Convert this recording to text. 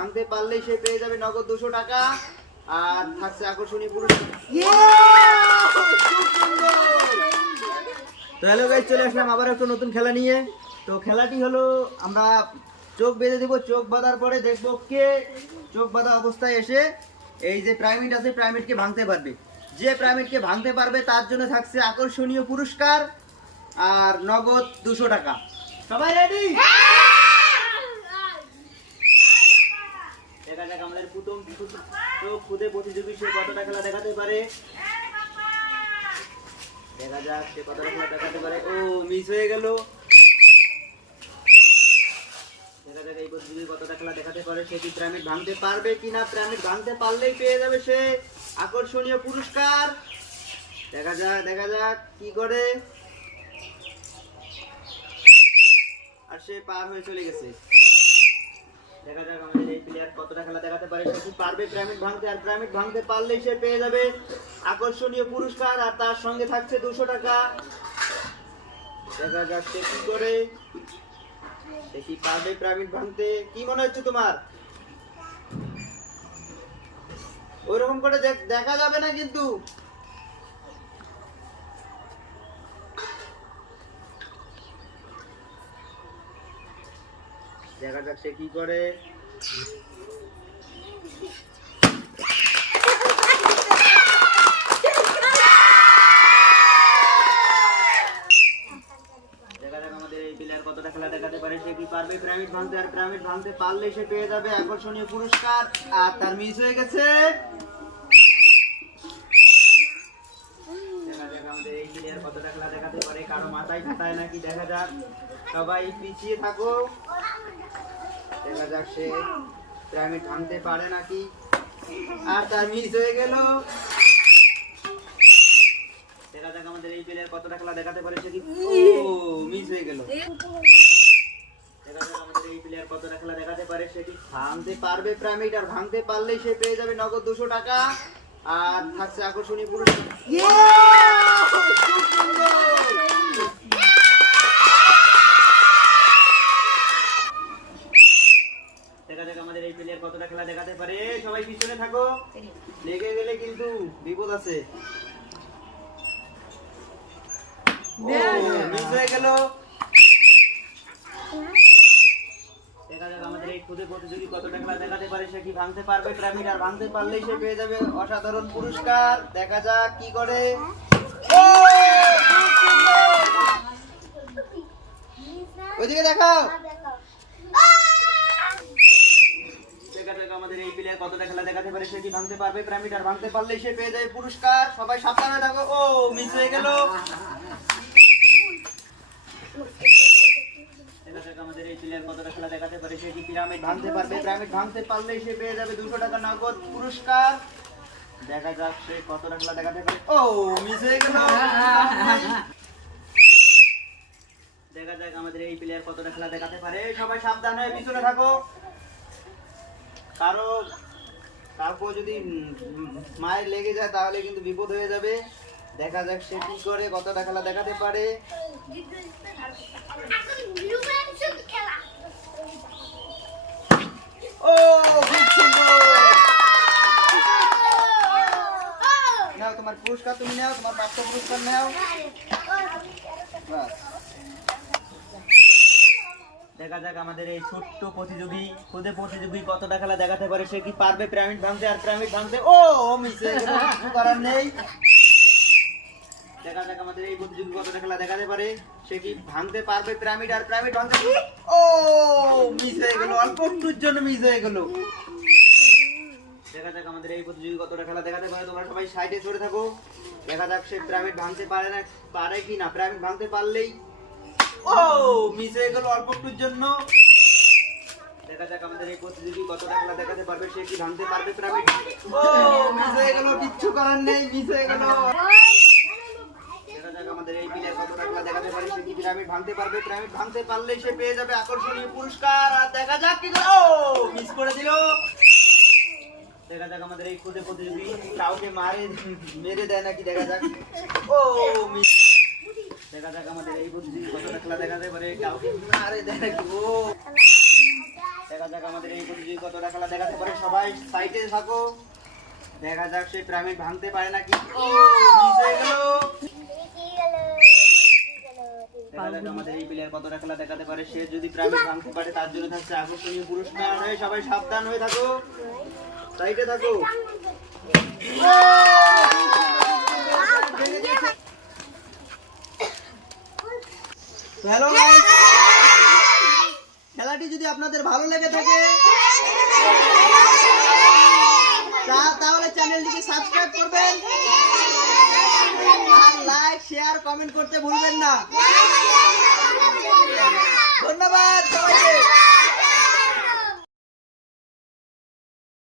ভাঙতে পারলেই সে পেয়ে যাবে নগদ দুশো টাকা। আর থাকছে আকর্ষণীয় পুরস্কার খুব সুন্দর। তো হ্যালো গাইজ চলে আসলাম আবার একটা নতুন খেলা নিয়ে। তো খেলাটি হলো আমরা চোখ বেঁধে দিব চোখ বাঁধার পরে দেখব কে চোখ বাঁধা অবস্থায় এসে এই যে প্রাইমেট আছে প্রাইমেটকে ভাঙতে পারবে। যে প্রাইমেটকে ভাঙতে পারবে তার জন্য থাকছে আকর্ষণীয় পুরস্কার আর নগদ দুশো টাকা। সবাই রেডি দেখা যাক আমাদের প্রথম চোখ খুদে প্রতিযোগী সে কতটা খেলা দেখাতে পারে? দেখা যাক সে কতটা খেলা দেখাতে পারে। ও মিস হয়ে গেল। পারলেই পেয়ে যাবে সে। আকর্ষণীয় পুরস্কার। দেখা যাক দেখা যাক কি করে। আর সে পার হয়ে চলে গেছে। দেখা যাক আমাদের এই প্লেয়ার কতটা খেলা দেখাতে পারে, সে কি পারবে পিরামিড ভাঙতে? আর পিরামিড ভাঙতে পারলেই সে পেয়ে যাবে আকর্ষণীয় পুরস্কার, আর তার সঙ্গে থাকছে দুশো টাকা। দেখা যাক সে কি করে। সে পারবে পিরামিড ভাঙতে? কি মনে হচ্ছে তোমার? ওইরকম করে দেখা যাবে না কিন্তু। দেখা যাক সে কি করে। খেলা দেখাতে পারে, সে কি পারবে? আর পারলে সে যাবে আকর্ষণীয় পুরস্কার। আর তার মিস হয়ে গেছে। খেলা দেখাতে পারে, কারও মাথায় খাতায় নাকি দেখা যাক। সবাই পিছিয়ে থাকো। দেখা যাক সে পিরামিড পারে নাকি। আর তার মিস হয়ে গেল। দেখা যাক আমাদের এই প্লেয়ার কতটা খেলা দেখাতে পারে সে কি ও মিস হয়ে গেল। দেখা যাক আমাদের এই প্লেয়ার কতটা খেলা দেখাতে পারে সে কি ভাঙতে পারবে পিরামিড আর ভাঙতে পারলেই সে পেয়ে যাবে নগদ দুশো টাকা। আর থাকছে আকর্ষণীয় পুরস্কার। সবাই পিছনে থাকো। লেগে গেলে কিন্তু বিপদ আছে। হয়ে গেল। আমাদের এই খুদে প্রতিযোগী কতটা খেলা দেখাতে পারে সে কি ভাঙতে পারবে? পিরামিড আর ভাঙতে পারলেই সে পেয়ে যাবে অসাধারণ পুরস্কার। দেখা যাক কি করে। ওইদিকে দেখাও দেখা যাক আমাদের এই প্লেয়ার কতটা খেলা দেখাতে পারে সে কি ভাঙতে পারবে? পিরামিড আর ভাঙতে পারলেই সে পেয়ে যাবে পুরস্কার। সবাই সাবধানে থাকো। ও মিস হয়ে গেল। এই প্লেয়ার কতটা খেলা দেখাতে পারে দেখা যাক আমাদের এই প্লেয়ার কতটা খেলা দেখাতে পারে। সবাই সাবধান হয়ে পিছনে থাকো। কারও তারপর যদি মায়ের লেগে যায় তাহলে কিন্তু বিপদ হয়ে যাবে। দেখা যাক সে কি করে, কতটা খেলা দেখাতে পারে। ও নাও, তোমার পুরস্কার তুমি নাও, তোমার প্রাপ্ত পুরস্কার নাও। দেখা যাক আমাদের এই ছোট্ট প্রতিযোগী, খুদে প্রতিযোগী কতটা খেলা দেখাতে পারে, সে কি পারবে পিরামিড ভাঙতে আর পিরামিড ভাঙতে? ও মিশে কিছু করার নেই। দেখা যাক আমাদের এই প্রতিযোগী কতটা খেলা দেখাতে পারে, সে কি ভাঙতে পারবে পিরামিড আর পিরামিড ভাঙতে? ও মিস হয়ে গেল অল্প একটুর জন্য মিস হয়ে গেল। দেখা যাক আমাদের এই প্রতিযোগী কতটা খেলা দেখাতে পারে, তোমরা সবাই সাইডে সরে থাকো। দেখা যাক সে পিরামিড ভাঙতে পারে না, পারে কি না পিরামিড ভাঙতে পারলেই ও মিস হয়ে গেল অল্প একটুর জন্য। দেখা যাক আমাদের এই প্রতিযোগী আকর্ষণীয় পুরস্কার। আর দেখা যাক কি মিস করে দিল। দেখা যাক আমাদের এই খুদে প্রতিযোগী কাউকে মারে, মেরে দেয় নাকি, দেখা যাক। ও মিস দেখা যাক আমাদের এই প্রতিযোগী কতটা খেলা দেখাতে পারে কাউকে মারে দেয় নাকি ও দেখা যাক আমাদের এই প্রতিযোগী কতটা দেখাতে পারে। সবাই সাইডে থাকো। দেখা যাক সেই পিরামিড ভাঙতে পারে নাকি। ও আমাদের এই প্লেয়ার কতটা খেলা দেখাতে পারে। সে যদি পিরামিড ভাঙতে পারে, তার জন্য আকর্ষণীয় পুরস্কার। হয়ে সবাই সাবধান হয়ে থাকো। সাইডে থাকো। হ্যালো খেলাটি যদি আপনাদের ভালো লেগে থাকে তাহলে চ্যানেলটিকে সাবস্ক্রাইব করবেন। আর লাইক শেয়ার কমেন্ট করতে ভুলবেন না। ধন্যবাদ সবাইকে।